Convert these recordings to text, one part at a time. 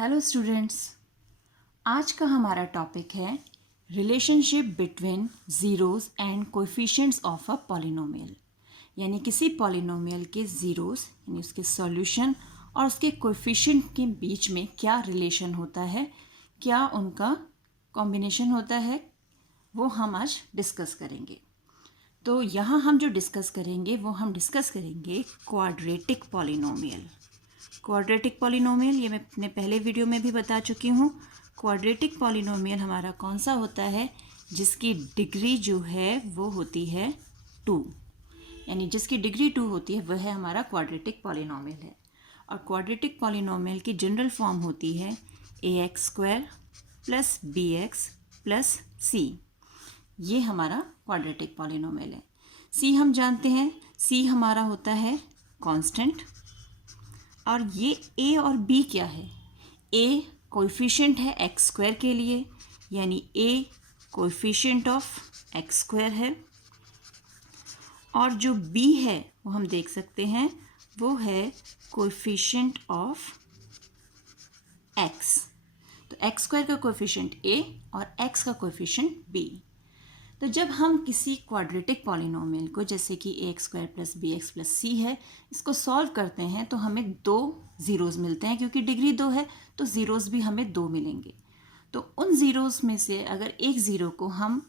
Hello students, आज का हमारा टॉपिक है relationship between zeros and coefficients of a polynomial. यानी किसी पॉलिनोमियल के ज़ीरोज़ यानी उसके सॉल्यूशन और उसके कोएफिशिएंट के बीच में क्या रिलेशन होता है, क्या उनका कॉम्बिनेशन होता है, वो हम आज डिस्कस करेंगे। तो यहाँ हम जो डिस्कस करेंगे वो हम डिस्कस करेंगे क्वाड्रेटिक पॉलिनोमियल। क्वाड्रेटिक पॉलिनोमियल ये मैं अपने पहले वीडियो में भी बता चुकी हूँ। क्वाड्रेटिक पॉलिनोमियल हमारा कौन सा होता है, जिसकी डिग्री जो है वो होती है 2, यानी जिसकी डिग्री 2 होती है वह है हमारा क्वाड्रेटिक पॉलिनोमियल है। और क्वाड्रेटिक पॉलिनोमियल की जनरल फॉर्म होती है ax² plus bx plus c। ये हमारा क्वाड्रेटिक पॉलिनोमियल है। c हम जानते हैं, c हमारा होता है कांस्टेंट। और ये a और b क्या है, a कोएफिशिएंट है x² के लिए, यानी a कोएफिशिएंट ऑफ x² है। और जो b है वो हम देख सकते हैं वो है कोएफिशिएंट ऑफ x। तो x² का कोएफिशिएंट a और x का कोएफिशिएंट b। तो जब हम किसी क्वाड्रेटिक पॉलिनोमियल को, जैसे कि ax² plus bx plus c है, इसको सॉल्व करते हैं तो हमें 2 ज़ीरोज़ मिलते हैं। क्योंकि डिग्री 2 है तो ज़ीरोज़ भी हमें 2 मिलेंगे। तो उन ज़ीरोज़ में से अगर एक ज़ीरो को हम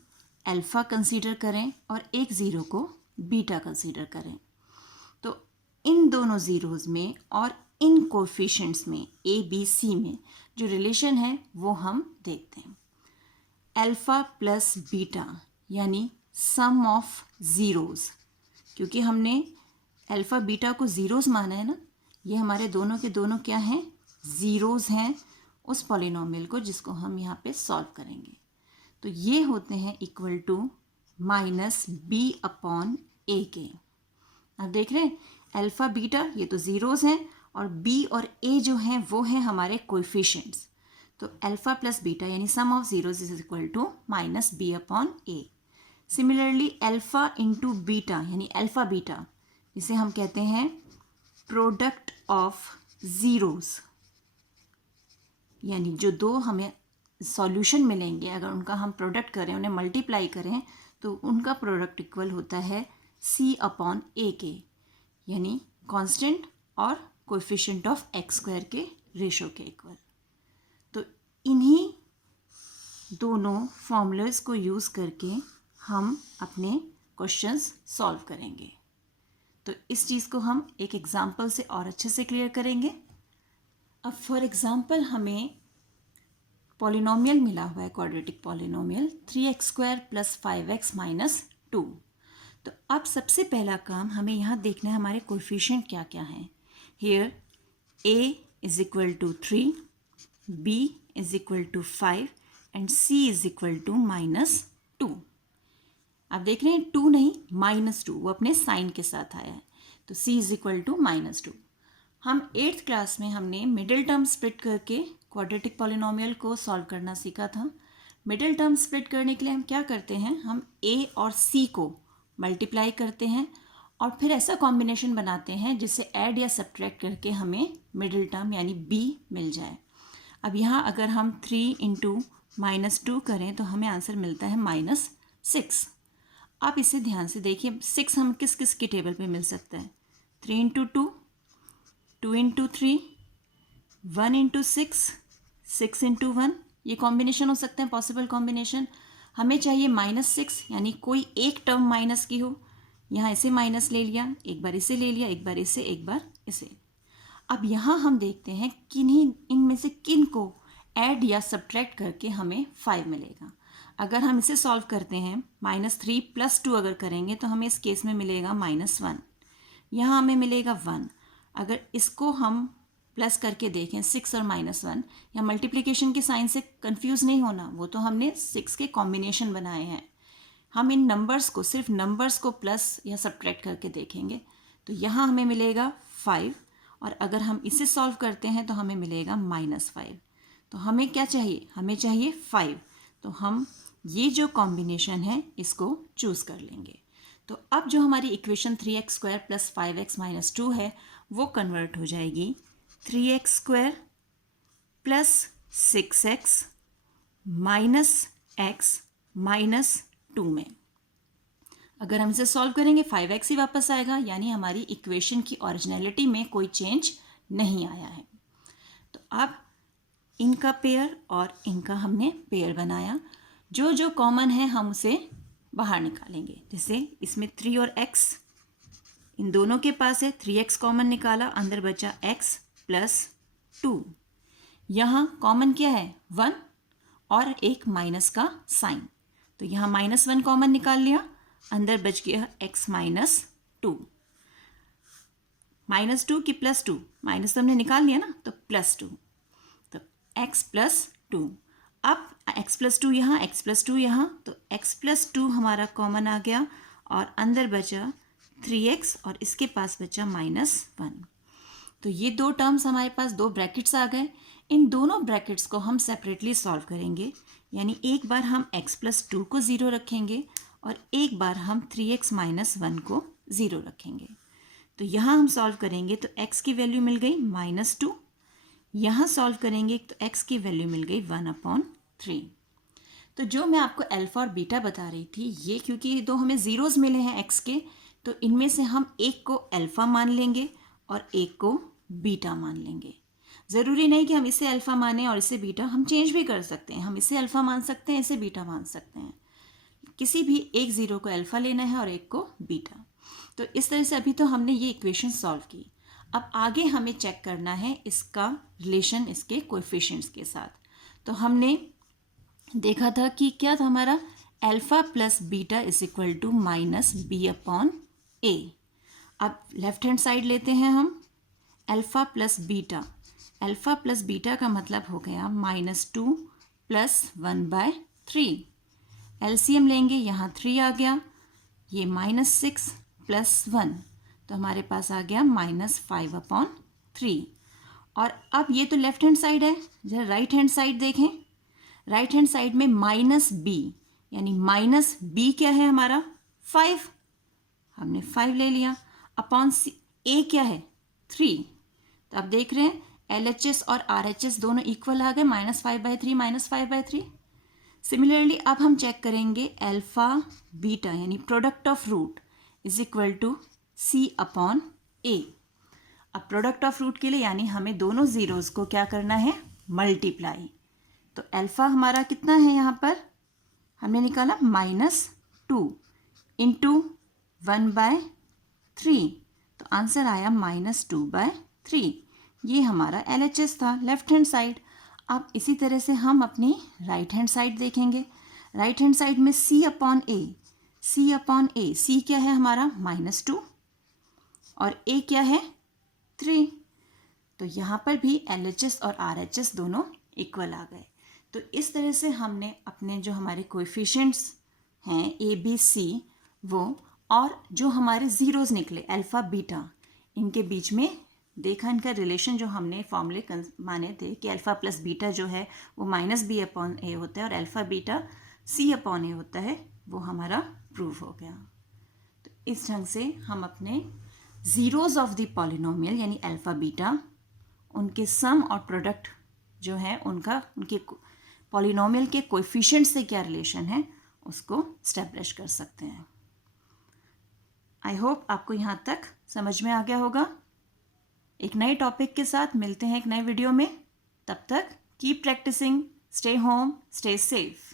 अल्फ़ा कंसीडर करें और एक ज़ीरो को बीटा कंसीडर करें, तो इन दोनों ज़ीरोज़ में और इन कोएफिशिएंट्स में a b c में जो रिलेशन है वो हम देखते हैं। अल्फ़ा प्लस बीटा यानी सम ऑफ ज़ीरोज़, क्योंकि हमने अल्फ़ा बीटा को ज़ीरोज़ माना है ना, ये हमारे दोनों के दोनों क्या हैं, ज़ीरोज़ हैं उस पॉलिनोमियल को जिसको हम यहाँ पे सॉल्व करेंगे। तो ये होते हैं equal to minus b upon a के। अब देख रहे हैं अल्फ़ा बीटा ये तो ज़ीरोज़ हैं और b और a जो हैं वो हैं हमारे कोएफिशिएंट्स। तो अल्फ़ा प्लस बीटा यानी sum of zeros is equal to minus b upon a। Similarly alpha into beta यानी अल्फ़ा बीटा, इसे हम कहते हैं प्रोडक्ट ऑफ ज़ीरोज़। यानी जो दो हमें सॉल्यूशन मिलेंगे, अगर उनका हम प्रोडक्ट करें, उन्हें मल्टीप्लाई करें, तो उनका प्रोडक्ट इक्वल होता है c अपॉन a के, यानी कांस्टेंट और कोएफिशिएंट ऑफ x² के रेशो के इक्वल। तो इन्हीं दोनों फॉर्मूलाज को यूज़ करके हम अपने क्वेश्चंस सॉल्व करेंगे। तो इस चीज़ को हम एक एग्जांपल से और अच्छे से क्लियर करेंगे। अब फॉर एग्जांपल हमें पॉलिनोमियल मिला हुआ है, quadratic polynomial 3x² plus 5x minus 2। तो अब सबसे पहला काम हमें यहाँ देखना है हमारे कोएफिशिएंट क्या क्या हैं। Here a is equal to 3, b is equal to 5 and c is equal to minus 2। आप देख रहे हैं 2 नहीं -2, वो अपने साइन के साथ आया है। तो c इज इक्वल टू -2। हम 8th क्लास में हमने मिडिल टर्म स्प्लिट करके क्वाड्रेटिक पॉलिनोमियल को सॉल्व करना सीखा था। मिडिल टर्म स्प्लिट करने के लिए हम क्या करते हैं, हम a और c को मल्टीप्लाई करते हैं और फिर ऐसा कॉम्बिनेशन बनाते हैं जिससे ऐड या सब्ट्रैक्ट करके हमें मिडिल टर्म यानी b मिल जाए। अब यहाँ अगर हम 3 इंटू -2 करें तो हमें आंसर मिलता है -6। आप इसे ध्यान से देखिए, 6 हम किस किस की टेबल पे मिल सकता है, 3 इंटू 2, 2 इंटू 3, 1 इंटू 6, 6 इंटू 1, ये कॉम्बिनेशन हो सकते हैं, पॉसिबल कॉम्बिनेशन। हमें चाहिए -6 यानी कोई एक टर्म माइनस की हो। यहाँ इसे माइनस ले लिया, एक बार इसे ले लिया, एक बार इसे, एक बार इसे। अब यहाँ हम देखते हैं किन्हीं इनमें से किन को ऐड या सब्ट्रैक्ट करके हमें 5 मिलेगा। अगर हम इसे सॉल्व करते हैं -3 प्लस 2 अगर करेंगे तो हमें इस केस में मिलेगा -1, यहाँ हमें मिलेगा 1। अगर इसको हम प्लस करके देखें 6 और -1, या मल्टीप्लिकेशन के साइन से कंफ्यूज नहीं होना, वो तो हमने 6 के कॉम्बिनेशन बनाए हैं। हम इन नंबर्स को, सिर्फ नंबर्स को प्लस या सब्ट्रैक्ट करके देखेंगे। तो यहाँ हमें मिलेगा 5 और अगर हम इसे सॉल्व करते हैं तो हमें मिलेगा -5। तो हमें क्या चाहिए, हमें चाहिए 5। तो हम ये जो कॉम्बिनेशन है इसको चूज़ कर लेंगे। तो अब जो हमारी equation 3x² plus 5x minus 2 है वो कन्वर्ट हो जाएगी 3x² plus 6x minus x minus 2 में। अगर हम इसे सॉल्व करेंगे 5x ही वापस आएगा, यानी हमारी इक्वेशन की ओरिजिनलिटी में कोई चेंज नहीं आया है। तो अब इनका पेयर और इनका हमने पेयर बनाया, जो जो कॉमन है हम उसे बाहर निकालेंगे। जैसे इसमें 3 और x इन दोनों के पास है, 3x कॉमन निकाला, अंदर बचा x प्लस 2। यहाँ कॉमन क्या है 1 और एक माइनस का साइन, तो यहाँ -1 कॉमन निकाल लिया, अंदर बच गया x माइनस 2। -2 की +2, माइनस तो हमने निकाल लिया ना, तो +2, तो x प्लस 2। अब x प्लस 2 यहाँ, x प्लस 2 यहाँ, तो x प्लस 2 हमारा कॉमन आ गया और अंदर बचा 3x और इसके पास बचा -1। तो ये दो टर्म्स हमारे पास, दो ब्रैकेट्स आ गए। इन दोनों ब्रैकेट्स को हम सेपरेटली सॉल्व करेंगे, यानी एक बार हम x प्लस 2 को 0 रखेंगे और एक बार हम 3x माइनस 1 को 0 रखेंगे। तो यहाँ हम सॉल्व करेंगे तो x की वैल्यू मिल गई -2, यहाँ सॉल्व करेंगे तो x की वैल्यू मिल गई 1/3। तो जो मैं आपको अल्फा और बीटा बता रही थी, ये क्योंकि ये दो हमें ज़ीरोज़ मिले हैं x के, तो इनमें से हम एक को अल्फ़ा मान लेंगे और एक को बीटा मान लेंगे। ज़रूरी नहीं कि हम इसे अल्फ़ा माने और इसे बीटा, हम चेंज भी कर सकते हैं, हम इसे अल्फ़ा मान सकते हैं, इसे बीटा मान सकते हैं। किसी भी एक ज़ीरो को अल्फ़ा लेना है और एक को बीटा। तो इस तरह से अभी तो हमने ये इक्वेशन सॉल्व की। अब आगे हमें चेक करना है इसका रिलेशन इसके कोएफिशिएंट्स के साथ। तो हमने देखा था कि क्या था हमारा, alpha plus beta is equal to -b/a। अब लेफ्ट हैंड साइड लेते हैं हम, alpha plus beta, alpha plus beta का मतलब हो गया -2 + 1/3। एलसीएम लेंगे, यहाँ 3 आ गया, ये -6 + 1, तो हमारे पास आ गया -5/3। और अब ये तो लेफ्ट हैंड साइड है, जरा राइट हैंड साइड देखें। राइट हैंड साइड में -b, यानी -b क्या है हमारा 5, हमने 5 ले लिया, अपॉन a क्या है 3। तो आप देख रहे हैं LHS और RHS दोनों इक्वल आ गए, -5/3 -5/3। सिमिलरली अब हम चेक करेंगे अल्फ़ा बीटा, यानी product of root is equal to c/a। अब प्रोडक्ट ऑफ रूट के लिए यानी हमें दोनों ज़ीरोज़ को क्या करना है, मल्टीप्लाई। तो अल्फ़ा हमारा कितना है, यहाँ पर हमने निकाला -2 इंटू 1/3, तो आंसर आया -2/3। ये हमारा LHS था, लेफ्ट हैंड साइड। अब इसी तरह से हम अपनी राइट हैंड साइड देखेंगे। राइट हैंड साइड में c/a, c/a, c क्या है हमारा -2 और a क्या है 3। तो यहाँ पर भी LHS और RHS दोनों इक्वल आ गए। तो इस तरह से हमने अपने जो हमारे कोएफिशिएंट्स हैं A B C वो, और जो हमारे ज़ीरोज़ निकले अल्फ़ा बीटा, इनके बीच में देखा इनका रिलेशन, जो हमने फॉर्मूले माने थे कि अल्फ़ा प्लस बीटा जो है वो -b/a होता है और अल्फ़ा बीटा c/a होता है, वो हमारा प्रूव हो गया। तो इस ढंग से हम अपने ज़ीरोज़ ऑफ द पॉलिनोमियल यानी अल्फ़ा बीटा, उनके सम और प्रोडक्ट जो है उनका, उनके पॉलिनोमियल के कोएफिशिएंट से क्या रिलेशन है, उसको स्टैब्लिश कर सकते हैं। आई होप आपको यहाँ तक समझ में आ गया होगा। एक नए टॉपिक के साथ मिलते हैं एक नए वीडियो में। तब तक keep practising, stay home, stay safe.